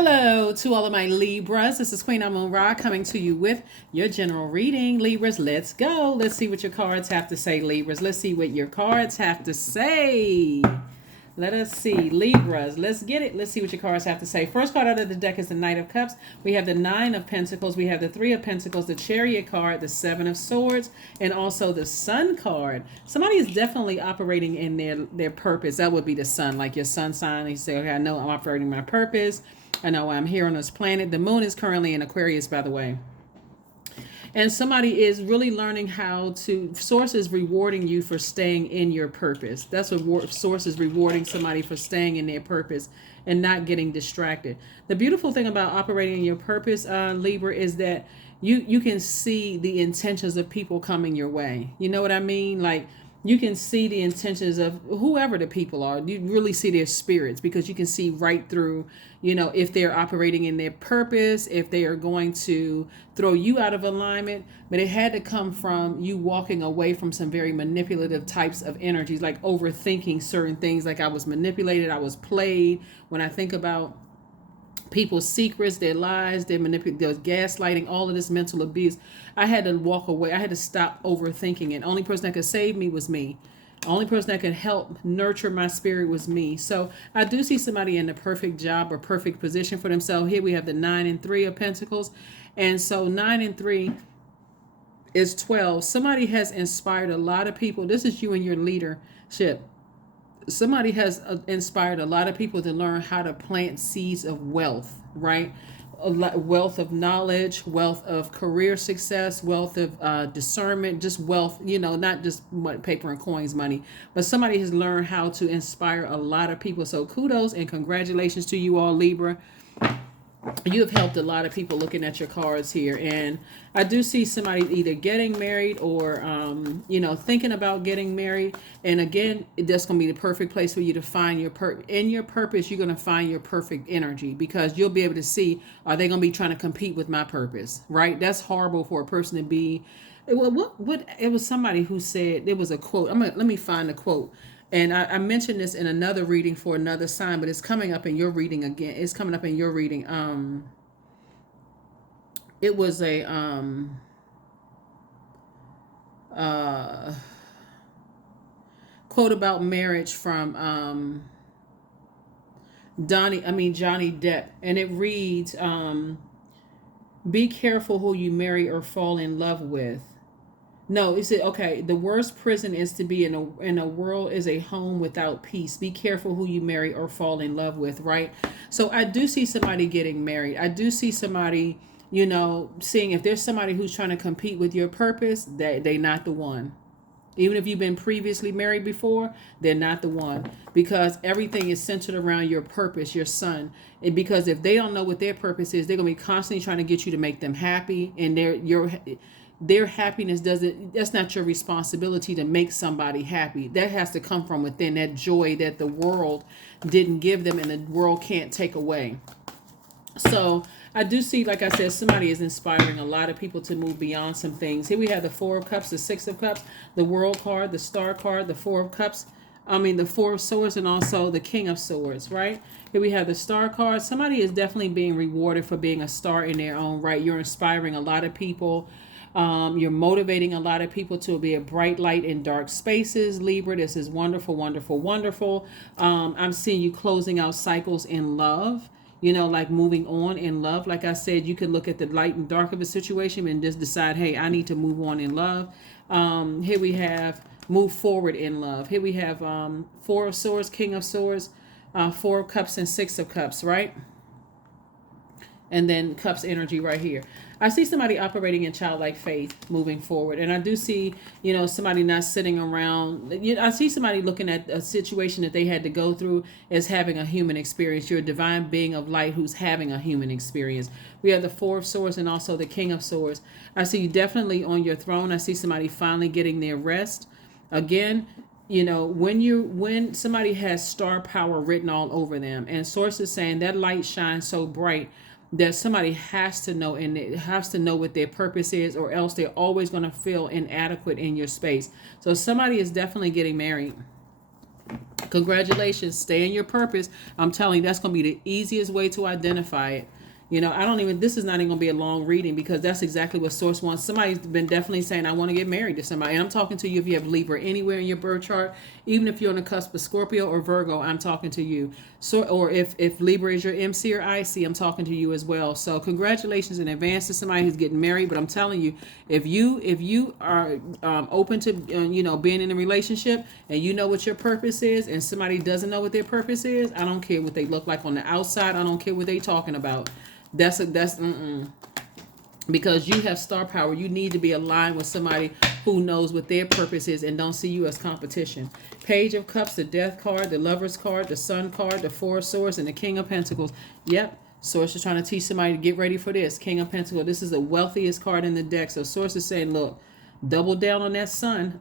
Hello to all of my Libras. This is Queen Amun Ra coming to you with your general reading. Libras, let's go. Let's see what your cards have to say, Libras. Let's see what your cards have to say. Let us see. Libras, let's get it. Let's see what your cards have to say. First card out of the deck is the Knight of Cups. We have the Nine of Pentacles. We have the Three of Pentacles, the Chariot card, the Seven of Swords, and also the Sun card. Somebody is definitely operating in their purpose. That would be the Sun, like your sun sign. You say, okay, I know I'm operating my purpose. I know I'm here on this planet. The moon is currently in Aquarius, by the way. And somebody is really learning how to, Source is rewarding you for staying in your purpose. That's what Source is rewarding somebody for staying in their purpose and not getting distracted. The beautiful thing about operating in your purpose, Libra, is that you can see the intentions of people coming your way. You know what I mean? Like, you can see the intentions of whoever the people are. You really see their spirits because you can see right through, if they're operating in their purpose, if they are going to throw you out of alignment. But it had to come from you walking away from some very manipulative types of energies, like overthinking certain things. Like, I was manipulated, I was played. When I think about people's secrets, their lies, their gaslighting, all of this mental abuse, I had to walk away. I had to stop overthinking it. Only person that could save me was me. Only person that could help nurture my spirit was me. So I do see somebody in the perfect job or perfect position for themselves. Here we have the 9 and 3 of Pentacles. And so 9 and 3 is 12. Somebody has inspired a lot of people. This is you and your leadership. Somebody has inspired a lot of people to learn how to plant seeds of wealth, right? Wealth of knowledge, wealth of career success, wealth of discernment, just wealth, not just paper and coins money, but somebody has learned how to inspire a lot of people. So kudos and congratulations to you all, Libra. You have helped a lot of people looking at your cards here. And I do see somebody either getting married or, thinking about getting married. And again, that's going to be the perfect place for you to find your in your purpose. You're going to find your perfect energy because you'll be able to see, are they going to be trying to compete with my purpose? Right? That's horrible for a person to be. What it was somebody who said, there was a quote. Let me find the quote. And I mentioned this in another reading for another sign, but it's coming up in your reading again. It's coming up in your reading. It was a quote about marriage from Johnny Depp, and it reads, "Be careful who you marry or fall in love with." No, is it okay? The worst prison is to be in a world is a home without peace. Be careful who you marry or fall in love with, right? So I do see somebody getting married. I do see somebody, seeing if there's somebody who's trying to compete with your purpose, that they not the one. Even if you've been previously married before, they're not the one, because everything is centered around your purpose, your son. And because if they don't know what their purpose is, they're going to be constantly trying to get you to make them happy, and their happiness that's not your responsibility to make somebody happy. That has to come from within, that joy that the world didn't give them and the world can't take away. So I do see, like I said, somebody is inspiring a lot of people to move beyond some things. Here we have the 4 of Cups, the 6 of Cups, the World card, the Star card, the 4 of Cups, the 4 of Swords, and also the King of Swords, right? Here we have the Star card. Somebody is definitely being rewarded for being a star in their own right. You're inspiring a lot of people. You're motivating a lot of people to be a bright light in dark spaces, Libra. This is wonderful, wonderful, wonderful. I'm seeing you closing out cycles in love, like moving on in love. Like I said, you could look at the light and dark of a situation and just decide, hey, I need to move on in love. Here we have move forward in love. Here we have 4 of Swords, King of Swords, 4 of Cups, and 6 of Cups, right? And then Cups energy right here. I see somebody operating in childlike faith moving forward. And I do see, somebody not sitting around. I see somebody looking at a situation that they had to go through as having a human experience. You're a divine being of light who's having a human experience. We have the 4 of Swords and also the King of Swords. I see you definitely on your throne. I see somebody finally getting their rest. Again, when somebody has star power written all over them, and Source is saying that light shines so bright that somebody has to know, and it has to know what their purpose is, or else they're always going to feel inadequate in your space. So somebody is definitely getting married. Congratulations. Stay in your purpose. I'm telling you, that's going to be the easiest way to identify it. You know, this is not even going to be a long reading because that's exactly what Source wants. Somebody's been definitely saying, I want to get married to somebody. And I'm talking to you if you have Libra anywhere in your birth chart, even if you're on the cusp of Scorpio or Virgo, I'm talking to you. So, or if Libra is your MC or IC, I'm talking to you as well. So congratulations in advance to somebody who's getting married. But I'm telling you, if you are open to, being in a relationship and you know what your purpose is and somebody doesn't know what their purpose is, I don't care what they look like on the outside. I don't care what they talking about. Because you have star power. You need to be aligned with somebody who knows what their purpose is and don't see you as competition. Page of Cups, the Death card, the Lover's card, the Sun card, the Four of Swords, and the King of Pentacles. Yep. Source is trying to teach somebody to get ready for this. King of Pentacles. This is the wealthiest card in the deck. So Source is saying, look, double down on that sun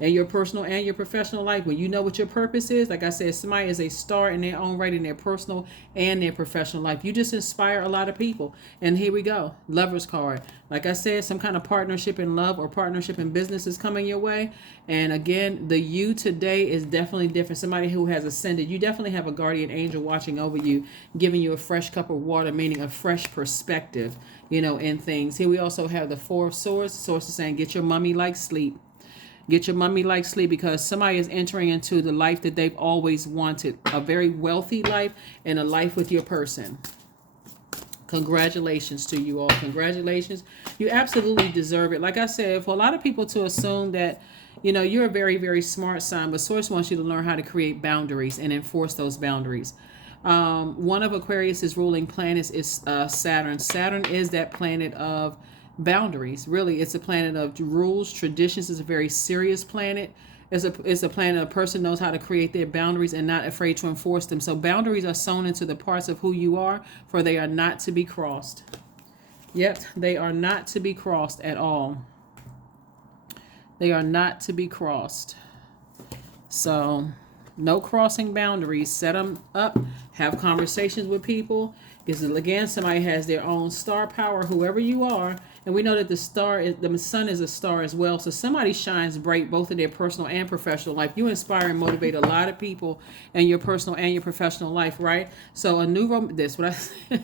in your personal and your professional life. When you know what your purpose is, like I said, somebody is a star in their own right in their personal and their professional life. You just inspire a lot of people. And here we go. Lover's card. Like I said, some kind of partnership in love or partnership in business is coming your way. And again, the you today is definitely different. Somebody who has ascended. You definitely have a guardian angel watching over you, giving you a fresh cup of water, meaning a fresh perspective, in things. Here we also have the Four of Swords. Source is saying, get your mummy like sleep. Get your mummy like sleep because somebody is entering into the life that they've always wanted. A very wealthy life and a life with your person. Congratulations to you all. Congratulations. You absolutely deserve it. Like I said, for a lot of people to assume that, you're a very, very smart sign, but Source wants you to learn how to create boundaries and enforce those boundaries. One of Aquarius's ruling planets is Saturn. Saturn is that planet of boundaries. Really, it's a planet of rules, traditions. It's a very serious planet. It's a planet a person knows how to create their boundaries and not afraid to enforce them. So boundaries are sewn into the parts of who you are, for they are not to be crossed. Yep, they are not to be crossed at all. They are not to be crossed. So no crossing boundaries. Set them up. Have conversations with people. Because again, somebody has their own star power, whoever you are. And we know that the sun is a star as well. So somebody shines bright both in their personal and professional life. You inspire and motivate a lot of people in your personal and your professional life, right? So a new romantic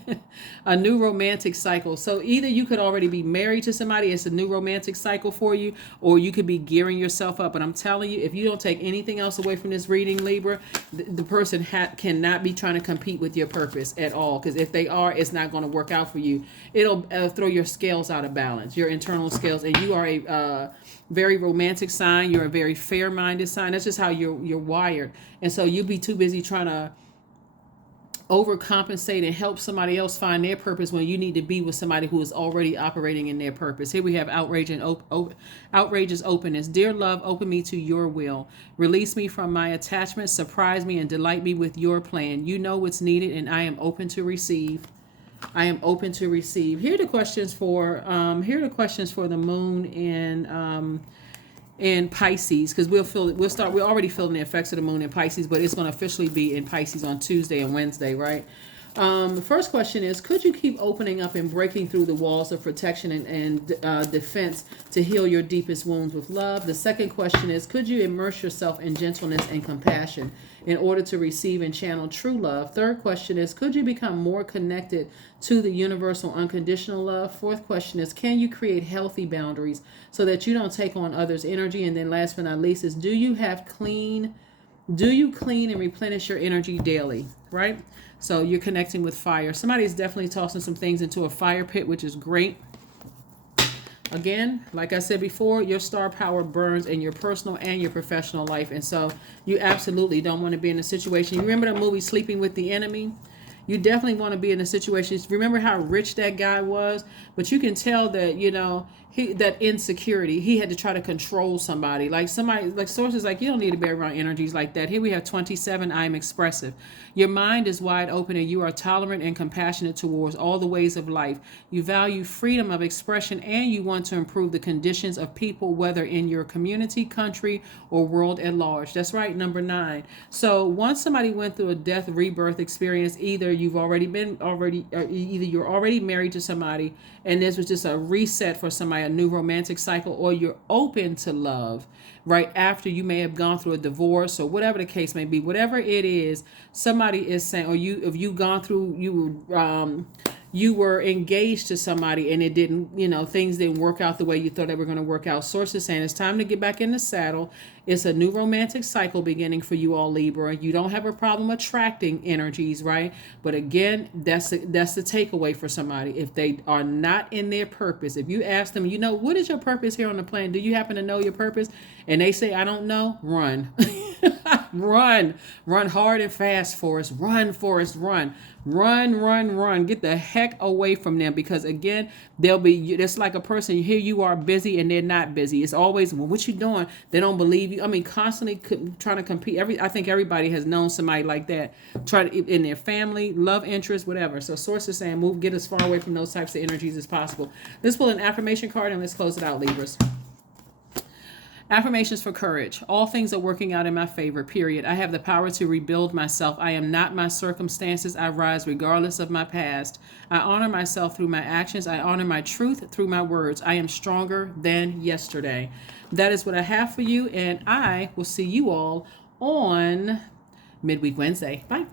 cycle. So either you could already be married to somebody, it's a new romantic cycle for you, or you could be gearing yourself up. And I'm telling you, if you don't take anything else away from this reading, Libra, the person cannot be trying to compete with your purpose at all. Because if they are, it's not going to work out for you. It'll throw your scales out of balance, your internal scales. And you are a very romantic sign. You're a very fair-minded sign. That's just how you're wired. And so you'll be too busy trying to overcompensate and help somebody else find their purpose when you need to be with somebody who is already operating in their purpose. Here we have outrageous openness. Dear love, open me to your will. Release me from my attachment. Surprise me and delight me with your plan. You know what's needed, and I am open to receive. I am open to receive. Here are the questions for the moon in Pisces, because we're already feeling the effects of the moon in Pisces, but it's going to officially be in Pisces on Tuesday and Wednesday, right? The first question is, could you keep opening up and breaking through the walls of protection and defense to heal your deepest wounds with love? The second question is, could you immerse yourself in gentleness and compassion in order to receive and channel true love? Third question is, could you become more connected to the universal unconditional love? Fourth question is, can you create healthy boundaries so that you don't take on others' energy? And then last but not least is, do you clean and replenish your energy daily, right? So you're connecting with fire. Somebody is definitely tossing some things into a fire pit, which is great. Again, like I said before, your star power burns in your personal and your professional life. And so you absolutely don't want to be in a situation. You remember that movie Sleeping with the Enemy? You definitely want to be in a situation. Remember how rich that guy was? But you can tell that, that insecurity, he had to try to control somebody. Like sources like, you don't need to be around energies like that. Here we have 27, I am expressive. Your mind is wide open and you are tolerant and compassionate towards all the ways of life. You value freedom of expression and you want to improve the conditions of people, whether in your community, country, or world at large. That's right, number 9. So once somebody went through a death rebirth experience, either you're already married to somebody and this was just a reset for somebody a new romantic cycle, or you're open to love right after you may have gone through a divorce or whatever the case may be. Whatever it is, somebody is saying, or if you've gone through, you were engaged to somebody and it didn't, things didn't work out the way you thought they were going to work out. Source is saying it's time to get back in the saddle. It's a new romantic cycle beginning for you all, Libra. You don't have a problem attracting energies, right? But again, that's the takeaway for somebody. If they are not in their purpose, if you ask them, what is your purpose here on the planet? Do you happen to know your purpose? And they say, I don't know. Run. Run hard and fast, Forrest. Run, Forrest, run. Run. Get the heck away from them, because again, it's like a person, here you are busy and they're not busy. It's always, well, what you doing? They don't believe you. I mean, constantly trying to compete. I think everybody has known somebody like that, in their family, love interest, whatever. So source is saying, get as far away from those types of energies as possible. Let's pull an affirmation card and let's close it out, Libras. Affirmations for courage. All things are working out in my favor, period. I have the power to rebuild myself. I am not my circumstances. I rise regardless of my past. I honor myself through my actions. I honor my truth through my words. I am stronger than yesterday. That is what I have for you, and I will see you all on Midweek Wednesday. Bye.